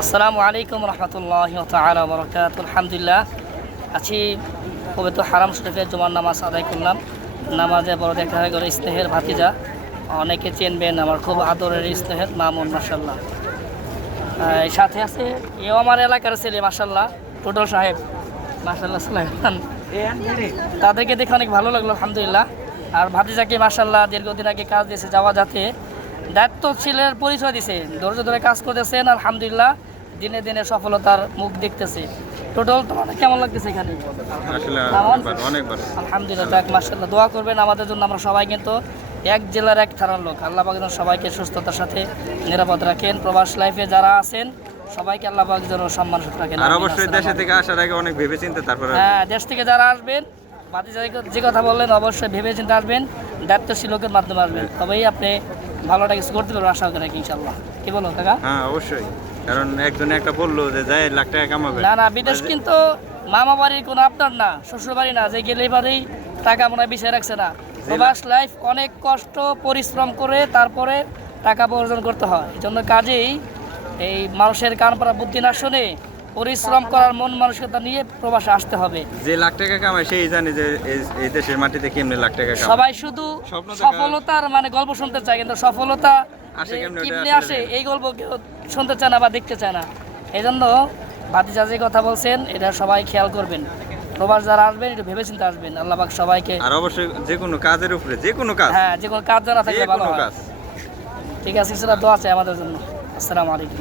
আসসালামু আলাইকুম রহমতুল্লাহি তাআলা ওয়া বারাকাতুহু। আলহামদুলিল্লাহ, আছি পবিত্র হারাম শরীফে জুমার নামাজ আদায় করলাম। নামাজে বড় দেখা হয়ে গেল স্নেহের ভাতিজা, অনেকে চিনবেন, আমার খুব আদরের স্নেহের মামুন মাশাল্লাহ। সাথে আছে এও আমার এলাকার ছেলে মাশাল্লাহ, টোটল সাহেব মাশাল্লাহ সুলাইমান। তাদেরকে দেখে অনেক ভালো লাগলো আলহামদুলিল্লাহ। আর ভাতিজাকে মাশাল্লাহ দীর্ঘদিন আগে কাজ দিয়েছে, যাওয়া যাতে দায়িত্বশীলের পরিচয় দিছে, ধৈর্য ধরে কাজ করতেছেন আলহামদুলিল্লাহ, দিনে দিনে সফলতার মুখ দেখতেছে। টোটাল তোমাদের কেমন লাগতেছে এখানে? আলহামদুলিল্লাহ, যাক মাশাআল্লাহ, দোয়া করবেন আমাদের জন্য। আমরা সবাই কিন্তু এক জেলার এক থানার লোক। আল্লাহ পাক যেন সবাইকে সুস্থতার সাথে নিরাপদ রাখেন। প্রবাস লাইফে যারা আছেন সবাইকে আল্লাহ পাক যেন সম্মান রাখেন। আর অবশ্যই দেশ থেকে আসার আগে অনেক ভেবেচিন্তে তারপরে, হ্যাঁ, দেশ থেকে যারা আসবেন, যে কথা বললেন, অবশ্যই ভেবেচিন্তে আসবেন, দায়িত্বশীল লোকের মাধ্যমে আসবেন, তবেই আপনি ভালোটা কিছু করতে পারবেন আশা করি ইনশাআল্লাহ। কি বলো কাকা? হ্যাঁ অবশ্যই, কারণ একজন একটা বললো যে যাই লাখ টাকা কামাবে। না, বিদেশ কিন্তু মামা বাড়ির কোনো আপনার না, শ্বশুর বাড়ি না, যে গেলে বাড়ি টাকা মনে হয় বিষয় রাখছে না। প্রবাস লাইফ অনেক কষ্ট পরিশ্রম করে তারপরে টাকা উপার্জন করতে হয়। এই জন্য কাজেই এই মানুষের কান পাড়া বুদ্ধি না শুনে পরিশ্রম করার মন মানসিকতা নিয়ে প্রবাসে আসতে হবে। যে লাখ টাকা কামায় সেই জানে যে এই দেশের মাটিতে কেমনে লাখ টাকা কামায়। সবাই শুধু সফলতার মানে গল্প শুনতে চায়, কিন্তু সফলতা কেমনে আসে এই গল্প কেউ শুনতে চায় না বা দেখতে চায় না। এই জন্য ভাতিজা যে কথা বলছেন এটা সবাই খেয়াল করবেন। প্রবাস যারা আসবেন একটু ভেবেচিন্তে আসবেন। আল্লাহ পাক সবাইকে, আর অবশ্যই যে কোনো কাজের উপরে, যে কোনো কাজ, হ্যাঁ, যে কোনো কাজ জানা থাকলে ভালো হয়। ঠিক আছে, সেটা দোয়া আছে আমাদের জন্য। আসসালামু আলাইকুম।